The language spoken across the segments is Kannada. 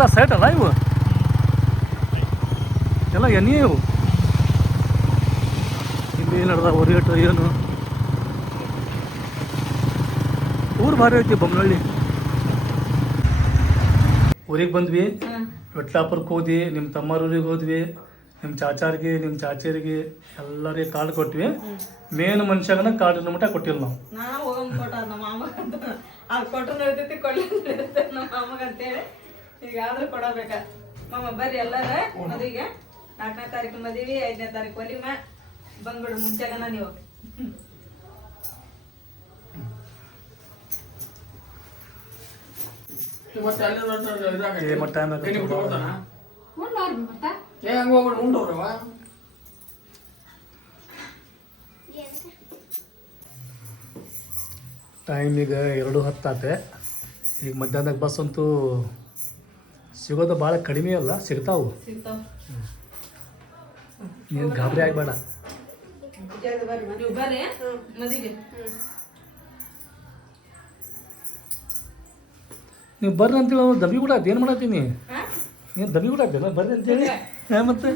ಇವೆಲ್ಲ ಸೈಟ್ ಅಲ್ಲ ಇವು ಎಲ್ಲ ಎಣ್ಣೆ ಇವು ಇಲ್ಲಿ ನಡೆದ ಹೊರಗಟ್ಟು ಏನು ಊರು ಭಾರಿ ಐತಿ ಬೊಮ್ಮನಹಳ್ಳಿ. ಊರಿಗೆ ಬಂದ್ವಿ, ವಿಟ್ಲಾಪುರಕ್ಕೆ ಹೋದ್ವಿ, ನಿಮ್ಮ ತಮ್ಮರೂರಿಗೆ ಹೋದ್ವಿ, ನಿಮ್ಮ ಚಾಚಾರಿಗೆ ನಿಮ್ಮ ಚಾಚಿಯರಿಗೆ ಎಲ್ಲರಿಗೆ ಕಾರ್ಡ್ ಕೊಟ್ವಿ. ಮೇನ್ ಮನುಷ್ಯಗನ ಕಾರ್ಡ್ ಮಟ್ಟ ಕೊಟ್ಟಿಲ್ಲ ನಾವು. ನಮ್ಮ ಮಾಮಗ ಅಂತೇಳಿ ಈಗ ಆದ್ರೂ ಕೊಡಬೇಕ. ಮಾಮ ಬರ್ರಿ ಎಲ್ಲಾರ ಮದುವೆಗೆ 4ನೇ ತಾರೀಕು ಮದುವೆ, 5ನೇ ತಾರೀಕು ಒಲಿಮ ಬಂದ್ಬಿಡು ಮುಂಚೆಗನ ನೀವು. ಟೈಮ್ ಈಗ 2:10 ಈಗ ಮಧ್ಯಾಹ್ನದಾಗ ಬಸ್ ಅಂತೂ ಸಿಗೋದು ಭಾಳ ಕಡಿಮೆ ಅಲ್ಲ, ಸಿಗ್ತಾವು. ನೀನು ಗಾಬರಿ ಆಗಬೇಡ. ನೀವು ಬರ್ರಿ ಅಂತೇಳಿ ದಬ್ಬಿ ಕೂಡ ಆಯ್ತು. ಏನು ಮಾಡತ್ತೀನಿ ನೀನು ದಬ್ಬಿ ಕೂಡ ಆಗ್ತೇನೆ ಬರ್ರಿ ಅಂತೇಳಿ. ಮತ್ತೆ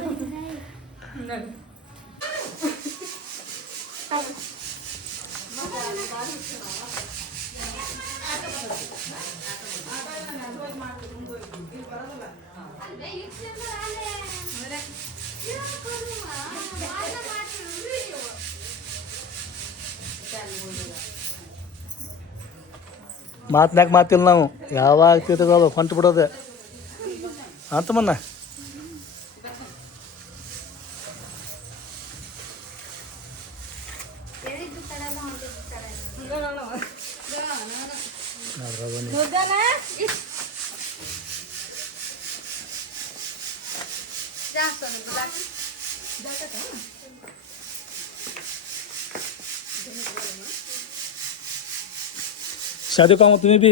ಮಾತನಾಗ ಮಾತಿಲ್ಲ ನಾವು, ಯಾವಾಗ ತಿಳ್ತದ ಹೊಂಟು ಬಿಡೋದೆ ಅಂತ ಮನ್ನ. शादी का तुम्हें भी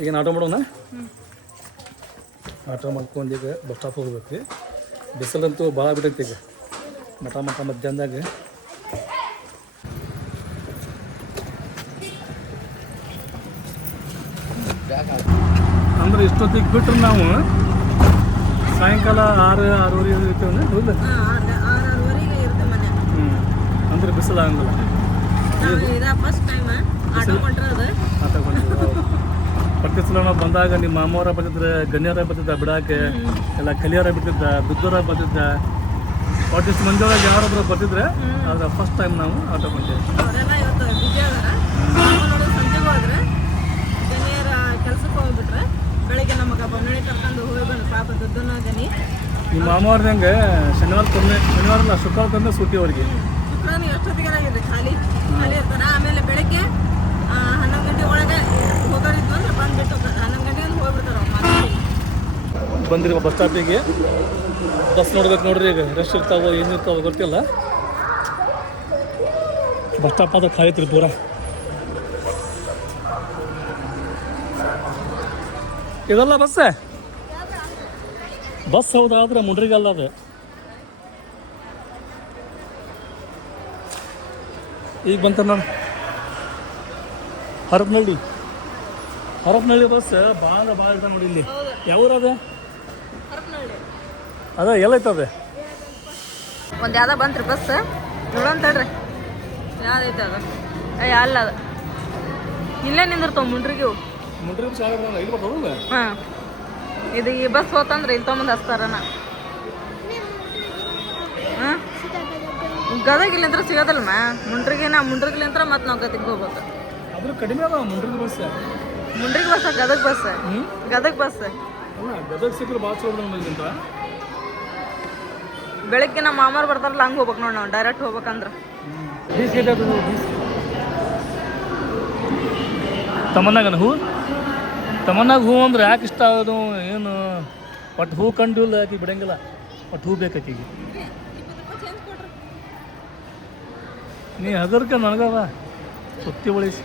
ಈಗ ಆಟೋ ಮಾಡೋಣ. ಆಟೋ ಮಾಡ್ಕೊಂಡು ಈಗ ಬಸ್ ಸ್ಟಾಪ್ ಹೋಗ್ಬೇಕು. ಬಿಸಿಲಂತೂ ಭಾಳ ಬಿಟ್ಟೈತಿ ಈಗ ಮಠ ಮಧ್ಯಾಹ್ನದಾಗ. ಅಂದ್ರೆ ಇಷ್ಟೊತ್ತಿಗೆ ಬಿಟ್ರೆ ನಾವು ಸಾಯಂಕಾಲ 6-6:30 ಇರ್ತೇವೆ. ಹೌದು, ಅಂದ್ರೆ ಬಿಸಿಲು ಆಗಂಗಿಲ್ಲ. ಪ್ರತಿ ಸಲ ನಾವು ಬಂದಾಗ ನಿಮ್ಮ ಮಾಮವರ ಬರ್ತಿದ್ರೆ, ಗಣ್ಯರ ಬರ್ತಿದ್ದ ಬಿಡಾಕೆ, ಎಲ್ಲ ಕಲಿಯರ ಬಿಡ್ತಿದ್ದ, ಬಿದ್ದೋರ ಬರ್ತಿದ್ದ, ಒಟ್ಟಿಷ್ಟು ಮಂದಿಯೊಳಗೆ ಯಾರೊಬ್ಬರು ಬರ್ತಿದ್ರೆ. ಆದ್ರೆ ಫಸ್ಟ್ ಟೈಮ್ ನಾವು ಆಟೋ ಬಂದೇವೆ. ಕೆಲ್ಸಕ್ಕೆ ಹೋಗ್ಬಿಟ್ರೆ ಬೆಳಿಗ್ಗೆ ನಮಗೆ ಬೊಮ್ಮನಹಳ್ಳಿ ಕರ್ಕೊಂಡು ಹೋಗಿ ಬಂದು ಪಾಪ ದುಡ್ಡನ್ನ ಗನಿ. ನಿಮ್ಮ ಮಾಮವ್ರದಂಗೆ ಶನಿವಾರ ಅಲ್ಲ ಶುಕ್ರವಾರ ತಂದ್ರೆ ಸೂಟಿ ಅವ್ರಿಗೆ. ಶುಕ್ರವಾರ ಎಷ್ಟೊತ್ತಿಗೆ ಖಾಲಿ ಇರ್ತಾರೆ. ಆಮೇಲೆ ಬೆಳಗ್ಗೆ 11 ಗಂಟೆ ಒಳಗೆ ಹೋಗೋರಿದ್ವು ಅಂದ್ರೆ ಬಂದುಬಿಟ್ಟು 11 ಗಂಟೆಗೆ ಹೋಗ್ಬಿಡ್ತಾರೆ. ಬಂದಿರಿ ಬಸ್ ಸ್ಟಾಪಿಗೆ. ಬಸ್ ನೋಡ್ಬೇಕು ನೋಡ್ರಿ, ಈಗ ರಶ್ ಇರ್ತಾವೋ ಏನಿರ್ತಾವೋ ಗೊತ್ತಿಲ್ಲ. ಬಸ್ ಸ್ಟಾಪ್ ಆದ್ರೆ ಖಾಲಿ ಐತ್ರಿ ಪೂರ. ಇದಲ್ಲ ಬಸ್ ಹೌದಾದ್ರೆ ಮುಂಡ್ರಿಗಲ್ಲ ಅದು. ಈಗ ಬಂತ ನೋಡಿ ಹರಪನಹಳ್ಳಿ ಬಸ್ ಭಾಳ ಇರ್ತಾವೆ ನೋಡಿ. ಇಲ್ಲಿ ಯಾವ್ದು ಅದ ಎಲ್ಲೈತದೆ ಒಂದು ಯಾವ್ದು ಬಂತ್ರಿ ಬಸ್ ನೋಡೋಣ ತಡ್ರಿ. ಯಾವ್ದೈತೆ ಅದು? ಅಲ್ಲ ಅದು ಇಲ್ಲೇ ನಿಂದಿರ್ತಾವ ಮುಂಡ್ರಿಗೆ. ಹಾಂ, ಇದು ಈ ಬಸ್ ಹೋತಂದ್ರೆ ಇಲ್ಲಿ ತೊಗೊಂಬಂದು ಹಚ್ತಾರನ. ಹಾಂ, ಗದಗಿಲಿಂತ್ರ ಸಿಗೋದಲ್ಮ ಮುಂಡ್ರಿಗಿಲಿಂತ್ರ ಮತ್ತೆ ನಾವು ಗದಗಿಗೆ ಹೋಗ್ಬೇಕು. ಕಡಿಮೆ ಅದ ಮುಂಡ್ರಿಗೆ ಬಸ್. ಗದಗ ಬಸ್ ಬೆಳಗ್ಗೆ ನಮ್ಮ ಮಾಮಾರು ಬರ್ತಾರಲ್ಲ, ಹಂಗೆ ಹೋಗ್ಬೇಕು ನೋಡಿ. ನಾವು ಡೈರೆಕ್ಟ್ ಹೋಗ್ಬೇಕಂದ್ರೆ ತಮ್ಮನಾಗ ಹೂ ಅಂದ್ರೆ ಯಾಕೆ ಇಷ್ಟ ಆಗೋದು ಏನು? ಒಟ್ಟು ಹೂ ಕಂಡಿಲ್ಲ, ಆಕಿ ಬಿಡಂಗಿಲ್ಲ. ಒಟ್ಟು ಹೂ ಬೇಕಾಕೀಗ. ನೀ ಹಗರ್ಕ ನನಗವ ಸುತ್ತಿ ಉಳಿಸಿ.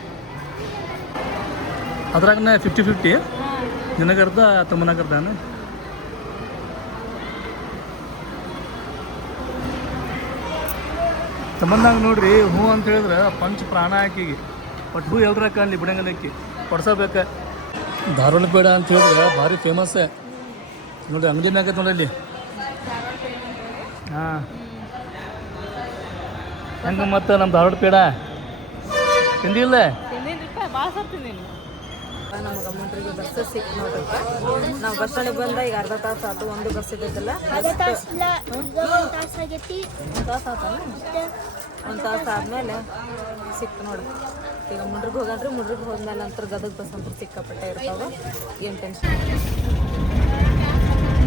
ಅದ್ರಾಗ 50-50 ನಿನಗರ್ಧ ತಮ್ಮನಾಗರ್ಧಾನ. ತಮ್ಮಂದಾಗ ನೋಡ್ರಿ ಹೂ ಅಂತ ಹೇಳಿದ್ರೆ ಪಂಚ ಪ್ರಾಣ ಆಕಿಗೆ ಬಟ್ ಹೂ ಎಲ್ರ ಕಾಣಲಿ ಬಿಡಂಗಲಕ್ಕಿ ಕೊಡ್ಸಬೇಕ. ಧಾರವಾಡ ಪೇಡ ಅಂತ ಹೇಳಿದ್ರೆ ಭಾರಿ ಫೇಮಸ್ ನೋಡ್ರಿ, ಅಂಗಡಿನ ಆಗೈತೆ ನೋಡಿ ಅಲ್ಲಿ. ಹಾಂ, ಹೆಂಗೆ ಮತ್ತು ನಮ್ಮ ಧಾರವಾಡ ಪೇಡ ತಿಂದಿಲ್ಲ? ನಮಗೆ ಮುಂಡ್ರಿಗೆ ಬಸ್ ಸಿಕ್ತು ನೋಡ್ರಪ್ಪ. ನಾವು ಬಸ್ ಸ್ಟ್ಯಾಂಡಿಗೆ ಬಂದ ಈಗ ಅರ್ಧ ತಾಸು ಆಯ್ತು, ಒಂದು ಬಸ್ ಇದ್ದಿದ್ದಲ್ಲ. ಒಂದು ತಾಸು ಆದಮೇಲೆ ಸಿಕ್ತು ನೋಡ್ರಿ. ಈಗ ಮುಂಡ್ರಿಗೆ ಹೋಗಲ್ರಿ, ಮುಂಡ್ರಿಗೆ ಹೋದ್ಮೇಲೆ ಅಂತ ಗದಗ ಬಸ್ ಅಂತ ಸಿಕ್ಕಾಪಟ್ಟೆ ಇರ್ತಾವೆ, ಏನು ಟೆನ್ಷನ್.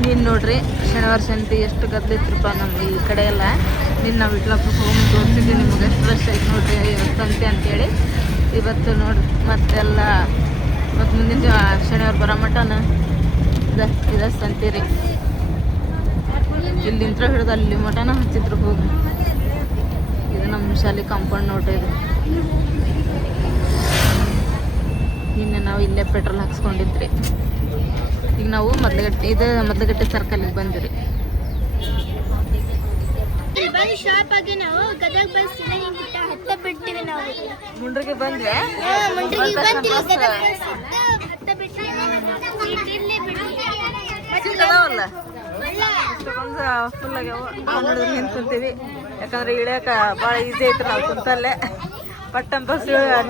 ನೀನು ನೋಡ್ರಿ ಶನಿವಾರ ಸಂತೆ ಎಷ್ಟು ಗದ್ದಲಿತ್ರಪ್ಪ ನಮ್ಮ ಈ ಕಡೆ ಎಲ್ಲ. ನಿನ್ನ ನಾವು ವಿಟ್ಲಾಪುರಕ್ಕೆ ಹೋಗಿ ತೋರಿಸಿದ್ವಿ ನಿಮ್ಗೆ ಎಷ್ಟು ರಶ್ ಐತೆ ನೋಡ್ರಿ ಇವತ್ತು ಸಂತೆ ಅಂತೇಳಿ. ಇವತ್ತು ನೋಡ್ರಿ ಮತ್ತೆಲ್ಲ ಮತ್ತು ಮುಂದಿನ ಶನಿವಾರ ಬರೋ ಮಟನ ಇದ ಸಂತೆ ರೀ. ಇಲ್ಲಿಂತ್ರ ಹಿಡಿದು ಅಲ್ಲಿ ಮಟನ ಹಚ್ಚಿದ್ರು ಹೋಗಿ. ಇದು ನಮ್ಮ ಶಾಲೆ ಕಾಂಪೌಂಡ್ ನೋಡ್ರಿ. ಇದು ನಿನ್ನೆ ನಾವು ಇಲ್ಲೇ ಪೆಟ್ರೋಲ್ ಹಾಕ್ಸ್ಕೊಂಡಿದ್ರಿ. ಈಗ ನಾವು ಮೊದಲಗಟ್ಟೆ ಸರ್ಕಲ್ಗೆ ಬಂದ್ರಿ. ಮುಂಡ್ರಿಗೆ ಬಂದ್ವಿ. ಫುಲ್ ಆಗ್ಯಾವ ನಿಂತ್ಕೊಂತೀವಿ, ಯಾಕಂದ್ರೆ ಇಳಿಯಕ ಭಾಳ ಈಸಿ ಐತ್ರಿ. ನಾವು ಕುಂತಲ್ಲೇ ಪಟ್ಟಂತ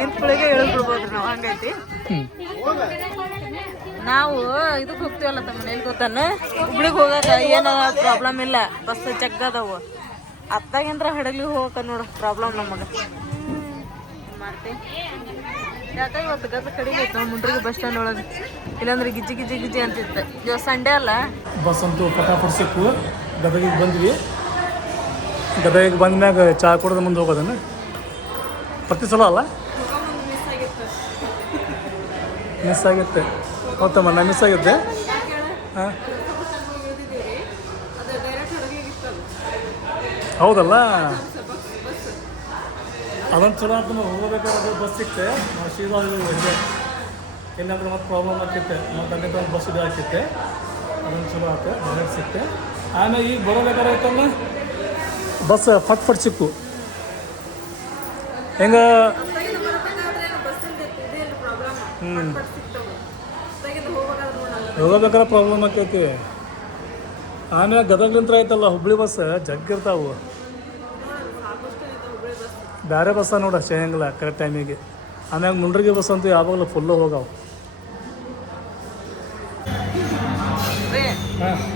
ನಿಂತ್ಕೊಳ್ಳಿಗೆ ಇಳಿದ್ಬಿಡ್ಬೋದ್ರಿ ನಾವು, ಹಂಗೈತಿ. ನಾವು ಇದಕ್ಕೆ ಹೋಗ್ತೀವಲ್ಲ ತಮ್ಮ ಎಲ್ಲಿ ಗೊತ್ತಾನ, ಹುಬ್ಳಿಗೆ ಹೋಗಾಕ ಏನೋ ಪ್ರಾಬ್ಲಮ್ ಇಲ್ಲ, ಬಸ್ ಜಗ್ಗದವು. ಅತ್ತಾಗಂದ್ರ ಹಡಗ್ಲಿಗೆ ಹೋಗಕ ನೋಡು ಪ್ರಾಬ್ಲಮ್ ನಮಗೆ. ಮಾಡ್ತೀವಿ ಯಾಕೆ ಇವತ್ತು ಗದ್ದ ಕಡಿಮೆ ಐತೆ ನಾವು ಮುಂಡ್ರಿಗೆ ಬಸ್ ಸ್ಟ್ಯಾಂಡ್ ಒಳಗೆ. ಇಲ್ಲಾಂದ್ರೆ ಗಿಜ್ಜಿ ಗಿಜ್ಜಿ ಗಿಜ್ಜಿ ಅಂತಿತ್ತು. ಇವತ್ತು ಸಂಡೇ ಅಲ್ಲ. ಬಸ್ ಅಂತೂ ಫಟಾಫಟ್ ಸಿಕ್ಕು. ಗದಗಿಗೆ ಬಂದ್ವಿ. ಗದಗಿಗೆ ಬಂದ್ಮ್ಯಾಗ ಚಹಾ ಕುಡ್ದು ಮುಂದೆ ಹೋಗೋದನ್ನು ಪ್ರತಿ ಸಲ ಅಲ್ಲ, ಮಿಸ್ ಆಗಿತ್ತೆ. ಹೌದಮ್ಮ, ನಾ ಮಿಸ್ ಆಗಿದ್ದೆ. ಹಾಂ, ಹೌದಲ್ಲ, ಅದೊಂದು ಚಲೋ ಅಂತ ಹೋಗ್ಬೇಕಾದ್ರೆ ಬಸ್ ಸಿಕ್ತೆ. ನಾವು ಸೀದಾ ಹೋಗಿದ್ದೆ, ಇಲ್ಲಾಂದ್ರೆ ಮತ್ತೆ ಪ್ರಾಬ್ಲಮ್ ಆಗ್ತಿತ್ತೆ. ಮತ್ತು ಅಲ್ಲಿಂದ ಒಂದು ಬಸ್ ಇದು ಆಗ್ತಿತ್ತೆ. ಅದೊಂದು ಚಲೋ ಆಯ್ತು, ಡೈರೆಕ್ಟ್ ಸಿಕ್ತೆ. ಆಮೇಲೆ ಈಗ ಬರೋಬೇಕಾದ್ರೆ ಐತಲ್ಲ ಬಸ್ ಫಟ್ ಸಿಕ್ಕು. ಹೆಂಗೆ ಹೋಗಬೇಕಾದ್ರೆ ಪ್ರಾಬ್ಲಮ್ ಆಗ್ತೈತಿ. ಆಮೇಲೆ ಗದಗ್ಲಿಂತ್ರ ಐತಲ್ಲ ಹುಬ್ಳಿ ಬಸ್ ಜಗ್ಗಿರ್ತಾವು. ಬೇರೆ ಬಸ್ಸ ನೋಡ ಹೆಂಗಿಲ್ಲ ಕರೆಕ್ಟ್ ಟೈಮಿಗೆ. ಆಮ್ಯಾಗ ಮುಂಡ್ರಿಗೆ ಬಸ್ ಅಂತೂ ಯಾವಾಗಲೂ ಫುಲ್ಲು ಹೋಗಾವು.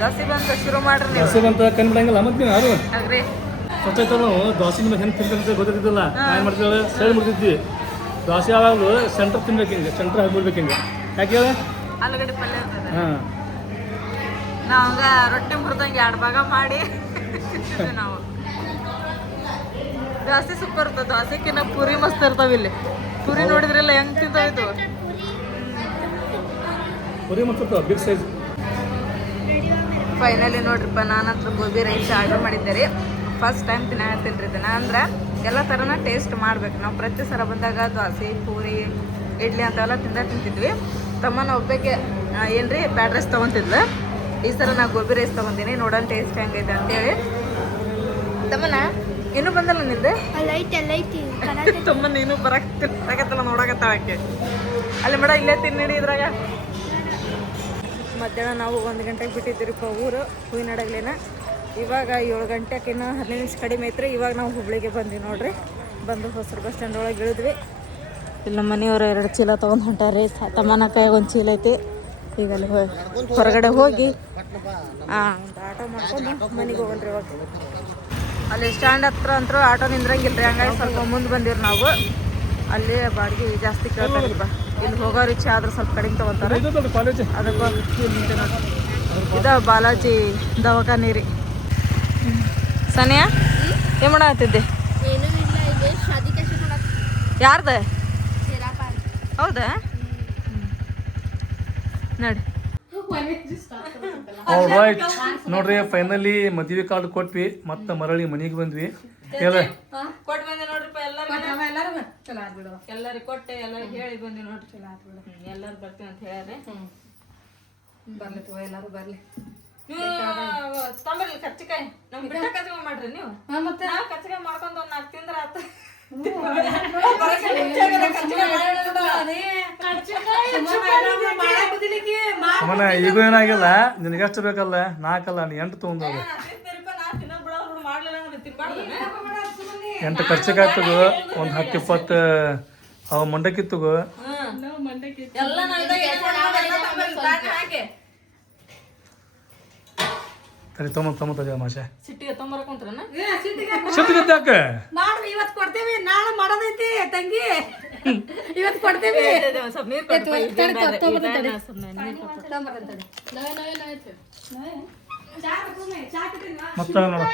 ದೋಸೆ ಬಂತ ಕಣ್ ಬಿಡಂಗಿಲ್ಲ ಮತ್ತೆ ನೀನು ಅದು ಗೊತ್ತಾಯ್ತಲ್ಲ. ನಾವು ದೋಸೆ ನಿಮಗೆ ಹೆಂಗೆ ತಿನ್ಬೇಕಂತ ಗೊತ್ತಾಯ್ತಿಲ್ಲ. ಏನು ಮಾಡ್ತೀವಿ ಸೈಡ್ ಮಾಡ್ತಿದ್ವಿ. ದೋಸೆ ಯಾವಾಗಲೂ ಸೆಂಟ್ರ್ ತಿನ್ಬೇಕು, ಹಿಂಗೆ ಸೆಂಟ್ರ್ ಹಾಕ್ಬಿಡ್ಬೇಕು ಹಿಂಗೆ. ಯಾಕೆ ಹೇಳ ಆಲೂಗಡ್ಡೆ ಪಲ್ಯ ಇರ್ತದೆ. ಹಾಂ, ನಾವು ರೊಟ್ಟಿ ಮುರಿದಂಗೆ 2 ಭಾಗ ಮಾಡಿ ನಾವು. ದೋಸೆ ಸೂಪರ್ ಇರ್ತದೆ. ದೋಸೆಕ್ಕಿನ್ನ ಪೂರಿ ಮಸ್ತ್ ಇರ್ತಾವ. ಇಲ್ಲಿ ಪೂರಿ ನೋಡಿದ್ರಲ್ಲ ಹೆಂಗೆ ತಿಂತಾವಿತ್ತು. ಪೂರಿ ಮಸ್ತ್ ಇರ್ತಾವ, ಬಿಗ್ ಸೈಜ್. ಫೈನಲಿ ನೋಡ್ರಿಪ್ಪ, ನಾನಂತ್ರ ಗೋಬಿ ರೈಸ್ ಆರ್ಡರ್ ಮಾಡಿದ್ದೆ ರೀ. ಫಸ್ಟ್ ಟೈಮ್ ತಿನ್ನತ್ತೀನಿ ರೀ ಇದನ್ನು. ಅಂದ್ರೆ ಎಲ್ಲ ಥರನ ಟೇಸ್ಟ್ ಮಾಡ್ಬೇಕು. ನಾವು ಪ್ರತಿ ಸಲ ಬಂದಾಗ ದೋಸೆ, ಪೂರಿ, ಇಡ್ಲಿ ಅಂತೆಲ್ಲ ತಿಂತಿದ್ವಿ. ತಮ್ಮನ ಒಬ್ಬಕ್ಕೆ ಏನು ರೀ ಬ್ಯಾಡ್ ರೈಸ್ ತೊಗೊತಿದ್ಲು. ಈ ಸಲ ನಾ ಗೋಬಿ ರೈಸ್ ತೊಗೊತೀನಿ, ನೋಡೋಣ ಟೇಸ್ಟ್ ಹೆಂಗೈತೆ ಅಂತೇಳಿ. ತಮ್ಮನ ಇನ್ನೂ ಬಂದಲ್ಲ ನಿಂದು? ತಮ್ಮನ ಇನ್ನೂ ಬರಕತ್ತಲ್ಲ, ನೋಡಕತ್ತಾಳ ಆಕೆ. ಅಲ್ಲಿ ಮೇಡ ಇಲ್ಲೇ ತಿನ್ನಿಡಿ ಇದ್ರಾಗ. ಮಧ್ಯಾಹ್ನ ನಾವು 1 ಗಂಟೆಗೆ ಬಿಟ್ಟಿದ್ದೀರಿಪ್ಪ ಊರು ಹೂವಿನಡಗ್ಲಿನ. ಇವಾಗ 7 ಗಂಟೆಗೆ ಇನ್ನೂ 15 ನಿಮಿಷ ಕಡಿಮೆ ಐತ್ರಿ. ಇವಾಗ ನಾವು ಹುಬ್ಳಿಗೆ ಬಂದ್ವಿ ನೋಡ್ರಿ. ಬಂದು ಹೊಸರು ಬಸ್ ಸ್ಟ್ಯಾಂಡ್ ಒಳಗೆ ಇಳಿದ್ವಿ. ಇಲ್ಲಿ ನಮ್ಮ ಮನೆಯವರು 2 ಚೀಲ ತೊಗೊಂಡು ಹೊಂಟಾರ್ರಿ. ತಮ್ಮನ ಕೈಯಾಗ 1 ಚೀಲ ಐತಿ. ಈಗ ಅಲ್ಲಿ ಹೊರಗಡೆ ಹೋಗಿ ಒಂದು ಆಟೋ ಮಾಡ್ಕೊಂಡು ಮನೆಗೆ ಹೋಗಲ್ರಿ. ಇವಾಗ ಅಲ್ಲಿ ಸ್ಟ್ಯಾಂಡ್ ಹತ್ರ ಅಂತೂ ಆಟೋ ನಿಂದ್ರಂಗಿಲ್ಲ ರೀ. ಹಂಗಾಗಿ ಸ್ವಲ್ಪ ಮುಂದೆ ಬಂದಿವ್ರಿ ನಾವು. ಅಲ್ಲಿ ಬಾಡಿಗೆ ಜಾಸ್ತಿ ಕೇಳ್ತಾರೆ. ಇಲ್ಲಿ ಹೋಗೋ ರಿಕ್ಷಾ ಆದ್ರೆ ಸ್ವಲ್ಪ ಕಡಿಮೆ ತೊಗೊತಾರೆ. ಅದಕ್ಕೆ ಇದು ಬಾಲಾಜಿ ದವಾಖಾನೆ ರೀ. ಸನಿಯಾ ಏನು ಮಾಡತ್ತಿದ್ದೆ? ಯಾರ್ದ? ಹೌದಾ? ನೋಡಿ ಆಲ್ರೈಟ್ ನೋಡ್ರಿ, ಫೈನಲಿ ಮದುವೆ ಕಾರ್ಡ್ ಕೊಟ್ವಿ. ಮತ್ತೆ ಮರಳಿ ಮನೆಗೆ ಬಂದ್ವಿ. ಹೇಳ ಕೊಟ್ಟು ಬಂದೆ ನೋಡ್ರಿಪ್ಪ. ಎಲ್ಲರಿಗೆ ಕೊಟ್ಟೆ, ಎಲ್ಲರಿಗೆ ಹೇಳಿ ಬಂದ್ವಿ ನೋಡ್ರಿ. ಚಲೋ ಆತ್ ಬಿಡು. ಎಲ್ಲರೂ ಬರ್ತೀವಿ ಅಂತ ಹೇಳ್ಯಾರ. ಬರ್ಲಿ ತಗೋ, ಎಲ್ಲರೂ ಬರ್ಲಿ. ತೊಂಬರ್ಲಿ ಕರ್ಚಿಕಾಯಿ ನಮ್ ಬಿಟ್ಟ ಕರ್ಚಿಕಾಯಿ ಮಾಡ್ರಿ ನೀವು ಮತ್ತೆ ನಾವು ಕರ್ಚಿಕಾಯಿ ಮಾಡ್ಕೊಂಡು ಒಂದ್ 4 ತಿಂದ್ರ ಆತ ಅಮ್ಮನ ಈಗ ಏನಾಗಿಲ್ಲ ನಿನಗೆ ಎಷ್ಟು ಬೇಕಲ್ಲ 4 ಅಲ್ಲ ನೀ 8 ತೊಗೊಂಡೋದು 8 ಖರ್ಚಿಕಾಯಿ ತಗೋ ಒಂದು 10-20 ಅವ ಮಂಡಕ್ಕಿ ತಗೋ ಸರಿ ತೊಂಬ ತಗ ಮಾಷೆ ಸಿಟ್ಟಿಗೆ ತೊಂಬರಕೊಂತ್ರನ ಸಿಟ್ಟಿಗೆ ಯಾಕೆ ಮಾಡ್ರಿ ಇವತ್ತು ಕೊಡ್ತೇವಿ ನಾಳೆ ಮಾಡೋದೈತಿ ತಂಗಿ ಇವತ್ತು ಕೊಡ್ತೇವಿ ಮತ್ತೆ ನೋಡ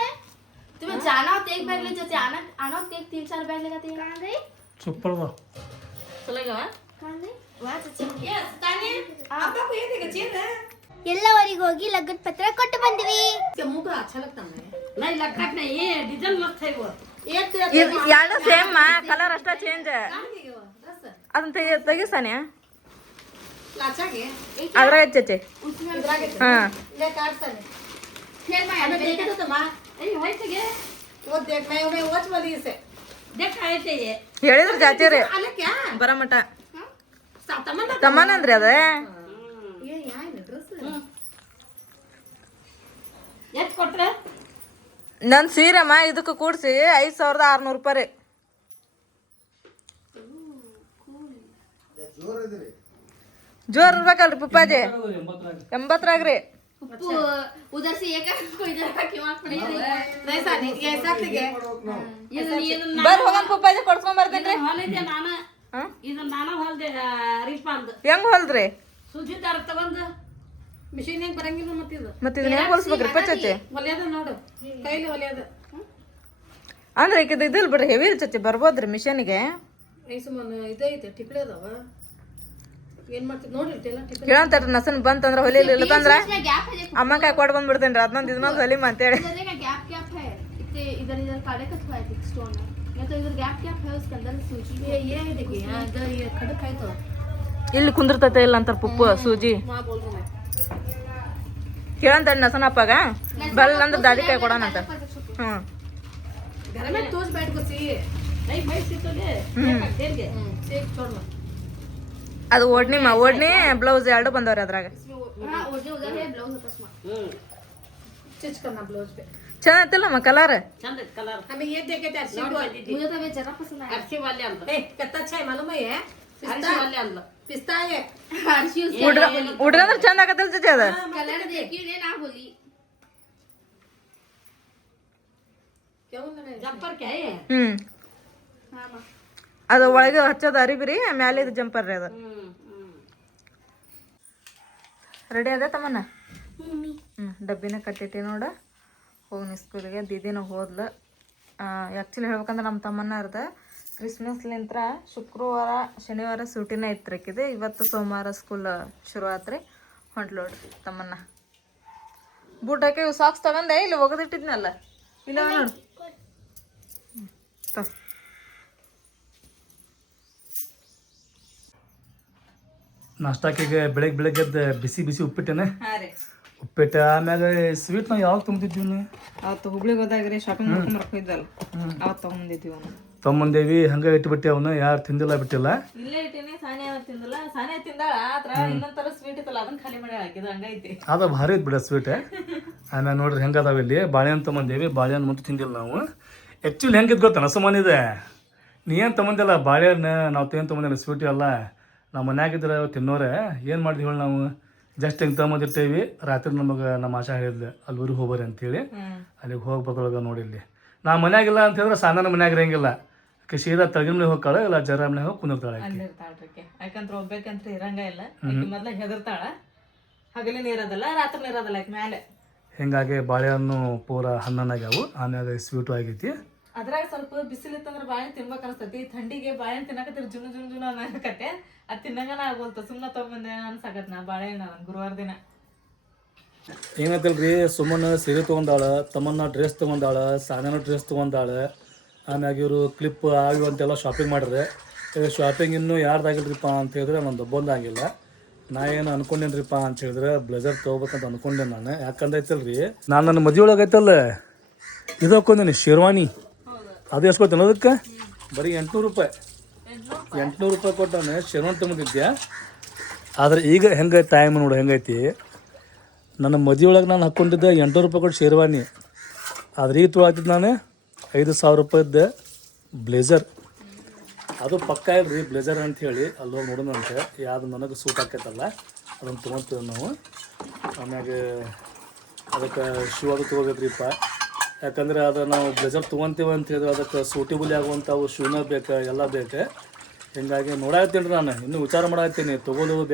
तुम्हें जाना हो तो एक बैग ले जाते आना आना हो तो 3-4 बैग ले जाते कहां गई ಸೂಪರ್ ಬಾ ಚಲೋಗವ कहां गई वहां से ಎಸ್ ತಾನೇ ಅಪ್ಪಗೂ ಏನಿಗೆ ಚೀರ ಎಲ್ಲವರಿಗೆ ಹೋಗಿ ಲಗ್ನ ಪತ್ರ ಕೊಟ್ಟು ಬಂದ್ವಿ मुंह अच्छा लगता है नहीं लगता नहीं ये डिजाइन मस्त है वो एक ಎರಡು ಸೇಮ್ ಕಲರ್ ಅಷ್ಟ ಚೇಂಜ್ ಅದನ್ನ ತೆಗಿಸಾನೆ लाचागे ಅದ್ರಾಗ ಹೆಚ್ಚೆ ಹಾ ले काटताने फिर मैं हमें देखे तो मां ए होय तगे वो देख मैं वॉच वाली से देख आए थे ये ಹೇಳಿದ್ರು ಚಾಚಿರಿ अले क्या ಬರಮಟ सातमन ತಮ್ಮನ ಅಂದ್ರಿ ಅದ ये यहाँ है ड्रेस ಎಷ್ಟು ಕೊಟ್ರೆ ನನ್ ಸೀರೆಮ್ಮ ಇದಕ್ಕೆ ಕೂಡ್ಸಿ 5,600 ರೂಪಾಯಿ ರೀ ಜೋರ್ ಇರ್ಬೇಕಲ್ರಿ ಪಪ್ಪಾಜಿ 80 उधर से ये कर कोई इधर का क्यों आप पड़े नहीं सानी ये साथिಗೆ ಬರ್ರಿ ಹೋಗನ್ ಪಪ್ಪಾಜಿ ಕೊಡ್ಸ್ಕೊಂಡ್ ಬರ್ತೇನ್ರಿ ಹೊಲಿದೆ ನಾನು ಹಾ ಇದು ನಾನು ಹೊಲ್ದೆ ರೀಪಾಂದ್ ಹೆಂಗ್ ಹೊಲ್ದ್ರಿ ಸುಜಿ ದಾರ ತಗೊಂಡು ಮಿಷಿನ್ ಹೆಂಗ್ ಬರಂಗಿಲ್ಲ ಮತ್ತಿದು ಮತ್ತೆ ಇದನ್ನ ಹೆಂಗ್ ಹೊಲ್ಸ್ಬೇಕ್ರಿ ಪಚ್ಚಾಚಿ ಹೊಲಿಯೋದು ನೋಡು ಕೈಲಿ ಹೊಲಿಯೋದು ಅಂದ್ರೆ ಈಗ ಇದಿಲ್ ಬಿಡ್ರಿ ಹೆವಿ ಚಚ್ಚಿ ಬರ್ಬೋದ್ರಿ ಮಿಷನ್ಗೆ ಐ ಸುಮ್ಮನೆ ಇದೈತೆ ಟಿಪ್ಲೆ ಅದಾವ ಏನ್ ಮಾಡ್ತಿದ್ ನೋಡಿರ್ತಿಲ್ಲ ಟಿಪ್ಲೆ ಕೇಳಂತಾರ ನಸನ್ ಬಂತಂದ್ರ ಹೊಲಿಲಿಲ್ಲ ತಂದ್ರ गैप है देखो ಅಮ್ಮ ಕೈ ಕೊಡ್ ಬಂದ್ಬಿಡ್ತೇನ್ರಿ ಅದನ್ನೊಂದು ಇದನ್ನೊಂದು ಹೊಲಿಮ ಅಂತೇಳಿ इधर का गैप है इतने इधर इधर काले का थोड़ा है स्टोन है या तो इधर गैप है उसके अंदर सूजी ये है देखिए यहाँ इधर ये खड़क है तो ಇಲ್ಲಿ ಕುಂದಿರ್ತೈತೆ ಇಲ್ಲ ಅಂತಾರ ಪುಪ್ಪು ಸೂಜಿ माँ बोल रहा मैं ಕೇಳಂತಾರ ನಸನ ಅಪ್ಪಾಗ ಬೆಲ್ಲ ಅಂದ್ರೆ ದಾದಿ ಕೈ ಕೊಡೋಣಂತ ಹ್ಮ್ घर में तोज बैठ को चाहिए नहीं भाई सी तो ले देर के सेक छोड़ मत ಅದು ಓಡ್ನಿ ಬ್ಲೌಸ್ ಎರಡು ಬಂದವ್ರಿ ಅದ್ರಾಗ हां उधर है ब्लाउज होता है स्टिच करना ब्लाउज पे ಚಂದ ಐತಿಲ್ಲಮ್ಮ ಕಲರ್ चंद कलर हमें ये देखे थे अर्शी वाली मुझे तो वे जरा पसंद आया अर्शी वाले अंदर ए कितना अच्छा है मालूम है ये अर्शी वाले अंदर पिस्ता है हर्षी उसके ಉಡ್ರ ಅಂದ್ರೆ ಚಂದ ಆಗತ್ತಿಲ್ಲ ಚಚ್ಚಿ ಅದ कलर देखिए ने ना बोली क्या बोल रहे हैं जंपर क्या है ಹ್ಮ್ हां मां ಅದು ಒಳಗೆ ಹಚ್ಚೋದು ಅರಿಬಿರಿ ಮ್ಯಾಲೆ ಇದು ಜಂಪರ್ ರೀ ಅದು ರೆಡಿ ಅದ ತಮ್ಮನ ಡಬ್ಬಿನ ಕಟ್ಟಿಟ್ಟಿ ನೋಡ ಹೋಗಿ ಸ್ಕೂಲಿಗೆ ದೀದಿನ ಹೋದ್ಲ ಆ್ಯಕ್ಚುಲಿ ಹೇಳ್ಬೇಕಂದ್ರೆ ನಮ್ಮ ತಮ್ಮನ ಅರ್ಧ ಕ್ರಿಸ್ಮಸ್ಲಿಂತ್ರ ಶುಕ್ರವಾರ ಶನಿವಾರ ಸೂಟಿನ ಇತ್ತರಕ್ಕಿದೆ ಇವತ್ತು ಸೋಮವಾರ ಸ್ಕೂಲ್ ಶುರು ಆತ್ರಿ ಹೊಂಟ್ಲೋಡ್ರಿ ತಮ್ಮನ್ನ ಬೂಟ್ ಹಾಕಿ ಸಾಕ್ಸ್ ತಗೊಂಡೆ ಇಲ್ಲಿ ಒಗದಿಟ್ಟಿದ್ನಲ್ಲ ಇಲ್ಲ ನೋಡು ನಾಷ್ಟಾಕಿಗೆ ಬೆಳಗ್ಗೆ ಬಿಸಿ ಉಪ್ಪಿಟ್ಟೆನೆ ಉಪ್ಪಿಟ್ಟು ಆಮ್ಯಾಗ ಸ್ವೀಟ್ ನಾವು ಯಾವಾಗ ತುಂಬಿದ್ವಿ ನೀವು ಅವತ್ತು ಹುಬ್ಳಿಗೆ ಹೋದಾಗ್ರಿ ಶಾಪಿಂಗ್ ಮಾಡ್ಕೊಂಡ್ ಬರ್ತಿದ್ದಲ್ಲ ಅವತ್ತು ತಗೊಂಡಿದ್ವಿ ಅವನು ತೊಗೊಂಬಂದೇವಿ ಹಂಗೆ ಇಟ್ಬಿಟ್ಟೆ ಅವನು ಯಾರು ತಿಂದಿಲ್ಲ ಬಿಟ್ಟಿಲ್ಲ ಇಲ್ಲೇ ಇಟ್ಟೇನೆ ಸಾನೆ ತಿಂದಲ್ಲ ಸಾನೆ ತಿಂದಾಳ ಆತ್ರ ಇನ್ನೊಂಥರ ಸ್ವೀಟ್ ಇತ್ತಲ್ಲ ಅದನ್ನ ಖಾಲಿ ಮಾಡಿ ಹಾಕಿದ ಹಂಗೈತಿ ಅದು ಭಾರಿ ಐತೆ ಬಿಡ ಸ್ವೀಟ್ ಆಮ್ಯಾಗ ನೋಡ್ರಿ ಹೆಂಗೆ ಅದಾವ ಇಲ್ಲಿ ಬಾಳೆಹಣ್ಣು ತೊಗೊಂಡೇವಿ ಬಾಳೆಹಣ್ಣು ಮತ್ತು ತಿಂದಿಲ್ಲ ನಾವು ಆ್ಯಕ್ಚುಲಿ ಹೆಂಗಿದ್ ಗೊತ್ತಾ ನಸಮಾನಿದೆ ನೀ ಏನು ತೊಗೊಂಡಿಲ್ಲ ಬಾಳೆಹಣ್ಣು ನಾವು ಏನು ತೊಗೊಂಡಿಲ್ಲ ಸ್ವೀಟ್ ಎಲ್ಲ ನಾವು ಮನ್ಯಾಗಿದ್ರೆ ತಿನ್ನೋರೆ ಏನು ಮಾಡಿದ್ವಿ ಹೇಳಿ ನಾವು ಜಸ್ಟ್ ಹಿಂಗೆ ತೊಗೊಂಬಂದಿರ್ತೇವಿ ರಾತ್ರಿ ನಮಗೆ ನಮ್ಮ ಆಶಾ ಹೇಳಿದ್ಲು ಅಲ್ಲಿ ಊರಿಗೆ ಹೋಗ್ಬರಿ ಅಂತೇಳಿ ಅಲ್ಲಿಗೆ ಹೋಗಿ ಬರೋಳಗ ನೋಡಿಲ್ಲಿ ನಾ ಮನ್ಯಾಗಿಲ್ಲ ಅಂತ ಹೇಳಿದ್ರೆ ಸಾಧಾರಣ ಮನ್ಯಾಗ ಇರಂಗಿಲ್ಲ ಆಕೆ ಸೀದಾ ತಳಗಿನ ಮನೆ ಹೋಗ್ತಾಳೆ ಇಲ್ಲ ಜರ ಮನೆ ಹೋಗಿ ಕುಂದಿರ್ತಾಳೆ ಅಲ್ಲಿರ್ತಾಳ್ರಿ ಯಾಕಂದ್ರೆ ಒಬ್ಬೇಕಂತ ಇರಂಗ ಇಲ್ಲ ಮೊದ್ಲ ಹೆದರ್ತಾಳ ಹಗಲಿನ ಇರೋದಲ್ಲ ರಾತ್ರಿ ಇರೋದಲ್ಲ ಆಕೆ ಮೇಲೆ ಹಿಂಗಾಗಿ ಬಾಳೆಹಣ್ಣು ಪೂರ ಹಣ್ಣನ್ನಾಗ್ಯಾವು ಆಮ್ಯಾಗ ಸ್ವೀಟು ಆಗೈತಿ ಅದ್ರಾಗ ಸ್ವಲ್ಪ ಬಿಸಿಲಿತ್ತಂದ್ರೆ ಬಾಳೆಹಣ್ಣು ತಿನ್ಬೇಕು ಅನಿಸ್ತೈತಿ ಥಂಡಿಗೆ ಬಾಳೆಹಣ್ಣು ತಿನ್ನಕತ್ತಿರ ಜುನು ಅನ್ನಕತ್ತೆ ಅದು ತಿನ್ನಂಗನ ಆಗೋಲ್ತ ಸುಮ್ಮನೆ ತೊಗೊಂಬಂದೆ ಅನ್ಸಾಕತ್ ನಾ ಬಾಳೆಹಣ್ಣು ಗುರುವಾರ ದಿನ ಏನೈತಲ್ರಿ ಸುಮ್ಮನೆ ಸೀರೆ ತೊಗೊಂಡಾಳ ತಮ್ಮನ್ನ ಡ್ರೆಸ್ ತೊಗೊಂಡಾಳ ಸಾನ್ಯಾನ ಡ್ರೆಸ್ ತೊಗೊಂಡಾಳ ಆಮ್ಯಾಗ ಇವರು ಕ್ಲಿಪ್ ಆಗಿ ಅಂತೆಲ್ಲ ಶಾಪಿಂಗ್ ಮಾಡಿದ್ರೆ ಶಾಪಿಂಗ್ ಇನ್ನೂ ಯಾರ್ದಾಗಿಲ್ರಿಪ್ಪ ಅಂತ ಹೇಳಿದ್ರೆ ನಮ್ಮದು ಬಂದಾಗಿಲ್ಲ ನಾ ಏನು ಅನ್ಕೊಂಡೇನ್ರಿಪ್ಪ ಅಂತ ಹೇಳಿದ್ರೆ ಬ್ಲೇಸರ್ ತೊಗೋಬೇಕಂತ ಅನ್ಕೊಂಡೆ ನಾನು. ಯಾಕಂದ್ರೆ ಐತಲ್ರಿ, ನಾನು ನನ್ನ ಮದುವೆ ಒಳಗೆ ಐತಲ್ಲ ಇದು ಹಾಕೊಂಡೇನಿ ಶೇರ್ವಾನಿ. ಅದು ಎಷ್ಟು ಕೊಡ್ತೇನೆ ಅದಕ್ಕೆ? ಬರೀ 800 ರೂಪಾಯಿ. 800 ರೂಪಾಯಿ ಕೊಟ್ಟು ನಾನು ಶೇರ್ವಾನಿ ತೊಗೊಂಡಿದ್ದೆ. ಆದರೆ ಈಗ ಹೆಂಗೆ ಟೈಮ್ ನೋಡಿ ಹೆಂಗೈತಿ. ನನ್ನ ಮದುವೆ ಒಳಗೆ ನಾನು ಹಾಕ್ಕೊಂಡಿದ್ದೆ 800 ರೂಪಾಯಿ ಕೊಟ್ಟು ಶೇರ್ವಾನಿ. ಆದ್ರೆ ಈಗ ತೊಗೊಳತ್ತಿದ್ದು ನಾನು 5,000 ರೂಪಾಯಿದ್ದು ಬ್ಲೇಸರ್. ಅದು ಪಕ್ಕ ಇಲ್ರಿ ಬ್ಲೇಸರ್ ಅಂಥೇಳಿ ಅಲ್ಲಿ ಹೋಗಿ ನೋಡೋಣಂತೆ ಯಾವುದು ನನಗೆ ಸೂಟ್ ಆಕೈತಲ್ಲ ಅದನ್ನು ತೊಗೊತೀವಿ ನಾವು. ಆಮ್ಯಾಗ ಅದಕ್ಕೆ ಶೂ ಅದು ತೊಗೋಬೇಕ್ರಿಪ್ಪ. ಯಾಕಂದ್ರೆ ಅದು ನಾವು ಬ್ಲೇಸರ್ ತೊಗೊತೀವಿ ಅಂತ ಹೇಳಿದ್ರೆ ಅದಕ್ಕೆ ಸೂಟೇಬಲ್ ಆಗುವಂಥವು ಶೂನ ಬೇಕು, ಎಲ್ಲ ಬೇಕು. ಹೀಗಾಗಿ ನೋಡಾಕತ್ತೀನಿ ರೀ, ನಾನು ಇನ್ನೂ ವಿಚಾರ ಮಾಡಾಕತ್ತೀನಿ ತೊಗೊಳ್ಳೋದು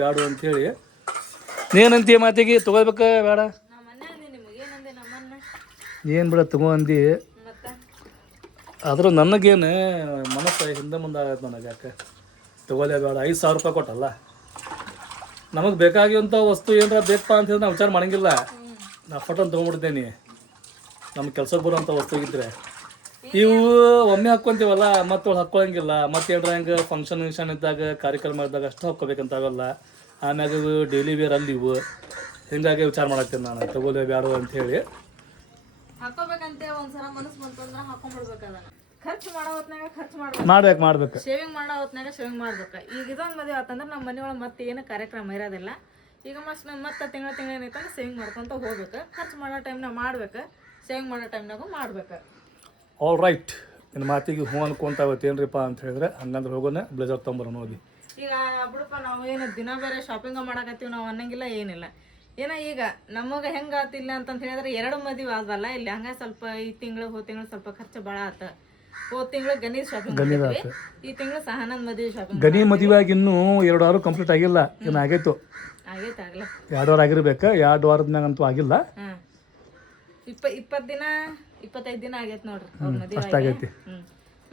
ಬ್ಯಾಡು ಅಂಥೇಳಿ. ನೀನಂತೀಯ ಮಾತಿಗೆ ತೊಗೋಬೇಕಾ ಬೇಡ? ಏನು ಬಿಡ ತಗೋ ಅಂದು. ಆದರೂ ನನಗೇನು ಮನಸ್ಸು ಹಿಂದೆ ಮುಂದೆ ಆಗತ್ತೆ ನನಗೆ. ಯಾಕೆ ತೊಗೊಲೇ ಬೇಡ? 5,000 ರೂಪಾಯಿ ಕೊಟ್ಟಲ್ಲ, ನಮಗೆ ಬೇಕಾಗಿರುವಂಥ ವಸ್ತು ಏನಾರ ಬೇಕಪ್ಪ ಅಂತ ಹೇಳಿದ್ರೆ ನಾವು ವಿಚಾರ ಮಾಡೋಂಗಿಲ್ಲ. ನಾ ಫೋಟೋನ ತೊಗೊಂಡ್ಬಿಡ್ತೇನೆ ನಮ್ಗೆ ಕೆಲ್ಸಕ್ಕೆ ಬರುವಂಥ ವಸ್ತು ಇದ್ದರೆ. ಇವು ಒಮ್ಮೆ ಹಾಕ್ಕೊಂತೀವಲ್ಲ ಮತ್ತೆ ಅವ್ಳು ಹಾಕ್ಕೊಳಂಗಿಲ್ಲ. ಮತ್ತೆ ಏನಾರ ಹೆಂಗೆ ಫಂಕ್ಷನ್ ಇದ್ದಾಗ ಕಾರ್ಯಕ್ರಮ ಇದ್ದಾಗ ಅಷ್ಟು ಹಾಕ್ಕೋಬೇಕಂತಾಗಲ್ಲ. ಆಮ್ಯಾಗ ಇವು ಡೈಲಿ ವೇರ್ ಅಲ್ಲಿ ಇವು. ಹಿಂಗಾಗಿ ವಿಚಾರ ಮಾಡತ್ತೀನಿ ನಾನು ತೊಗೊಲೇ ಬೇಡ ಅಂಥೇಳಿ. ಹಾಕೋಬೇಕಂತೆ ಒಂದ್ಸಲ ಮನಸ್ಸು ಬಂತಂದ್ರೆ ಹಾಕೊಂಡ್ಬಿಡ್ಬೇಕು. ಅದನ್ನ ಖರ್ಚು ಮಾಡೋ ಹೊತ್ನಾಗ ಖರ್ಚು ಮಾಡ್ಬೇಕು. ಶೇವಿಂಗ್ ಮಾಡೋ ಹೊತ್ನಾಗ ಶೇವಿಂಗ್ ಮಾಡ್ಬೇಕು. ಈಗ ಇದೊಂದು ಮದುವೆ ಆತಂದ್ರೆ ನಮ್ಮ ಮನೆಯೊಳಗೆ ಮತ್ತೆ ಏನು ಕಾರ್ಯಕ್ರಮ ಇರೋದಿಲ್ಲ. ಈಗ ಮತ್ತೆ ತಿಂಗಳ ಏನೈತಂದ್ರೆ ಸೇವಿಂಗ್ ಮಾಡ್ಕೊತ ಹೋಗ್ಬೇಕು. ಖರ್ಚು ಮಾಡೋ ಟೈಮ್ನಾಗ ಮಾಡ್ಬೇಕು, ಸೇವಿಂಗ್ ಮಾಡೋ ಟೈಮ್ನಾಗೂ ಮಾಡ್ಬೇಕು. ಆಲ್ ರೈಟ್, ನಿನ್ನ ಮಾತಿಗೆ ಹ್ಞೂ ಅನ್ಕೊಂತಾವತ್ತೇನ್ರಿಪ್ಪ ಅಂತ ಹೇಳಿದ್ರೆ ಹಂಗಂದ್ರೆ ಹೋಗೋಣ ಬ್ಲೇಸರ್ ತೊಗೊಂಬರೋಣ ಹೋಗಿ. ಈಗ ಬಿಡಪ್ಪ, ನಾವು ಏನು ದಿನ ಬೇರೆ ಶಾಪಿಂಗ್ ಮಾಡಕತ್ತೀವಿ ನಾವು ಅನ್ನಂಗಿಲ್ಲ, ಏನಿಲ್ಲ. ಏನೋ ಈಗ ನಮಗೆ ಹೆಂಗೆ ಆತಿಲ್ಲ ಅಂತಂತ ಹೇಳಿದ್ರೆ 2 ಮದುವೆ ಆದಲ್ಲ ಇಲ್ಲಿ. ಹಂಗೆ ಸ್ವಲ್ಪ ಈ ತಿಂಗಳು ಹೋದ ತಿಂಗಳು ಸ್ವಲ್ಪ ಖರ್ಚು ಭಾಳ ಆತ. ಹೋದ ತಿಂಗಳು ಗಣೇಶ್ ಶಾಪಿಂಗ್ ಮಾಡಿದ್ವಿ, ಈ ತಿಂಗಳು ಸಹನಂದ್ ಮದುವೆ ಶಾಪಿಂಗ್. ಗಣಿ ಮದುವೆ ಆಗಿ ಇನ್ನೂ 2 ವಾರ ಕಂಪ್ಲೀಟ್ ಆಗಿಲ್ಲ. ಏನು ಆಗೈತು? ಆಗೈತೆ 2 ವಾರ ಆಗಿರ್ಬೇಕು. 2 ವಾರದ ಮ್ಯಾಗಂತೂ ಆಗಿಲ್ಲ. 25 ದಿನ ಆಗೈತೆ ನೋಡ್ರಿ ಅವ್ರ ಮದುವೆ. ಅಷ್ಟಾಗೈತಿ.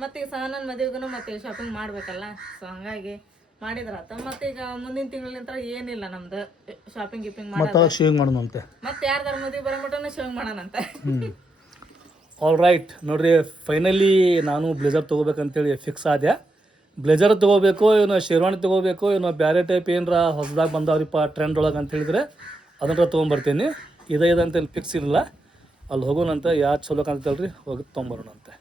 ಮತ್ತೆ ಈಗ ಸಹನಂದ್ ಮದುವೆಗೂ ಮತ್ತೆ ಶಾಪಿಂಗ್ ಮಾಡ್ಬೇಕಲ್ಲ. ಸೊ ಹಂಗಾಗಿ ಮಾಡಿದ್ರಾತ. ಮತ್ತೆ ಈಗ ಮುಂದಿನ ತಿಂಗಳಿಂದ ಏನಿಲ್ಲ ನಮ್ದು ಶಾಪಿಂಗ್ ಗಿಪಿಂಗ್ ಮತ್ತೆ ಶೇವಿಂಗ್ ಮಾಡೋಣಂತೆ. ಮತ್ತೆ ಯಾರ್ದಾರ ಮದುವೆ ಬರೋಮಟನ ಶೇವಿಂಗ್ ಮಾಡೋಣಂತ. ಆಲ್ ರೈಟ್ ನೋಡ್ರಿ, ಫೈನಲಿ ನಾನು ಬ್ಲೇಸರ್ ತೊಗೋಬೇಕಂತೇಳಿ ಫಿಕ್ಸ್ ಆದೆ. ಬ್ಲೇಸರ್ ತೊಗೋಬೇಕು, ಏನೋ ಶೇರ್ವಾನಿ ತೊಗೋಬೇಕು, ಏನೋ ಬೇರೆ ಟೈಪ್ ಏನರ ಹೊಸದಾಗಿ ಬಂದವ್ರಿಪ್ಪ ಟ್ರೆಂಡ್ ಒಳಗೆ ಅಂತ ಹೇಳಿದ್ರೆ ಅದನ್ನ ತೊಗೊಂಬರ್ತೀನಿ. ಇದಂತೇಳಿ ಫಿಕ್ಸ್ ಇರಲ್ಲ. ಅಲ್ಲಿ ಹೋಗೋಣಂತ ಯಾರು ಚಲೋ ಕಾಣ್ತಲ್ರಿ ಹೋಗಿ ತೊಗೊಂಬರೋಣಂತೆ.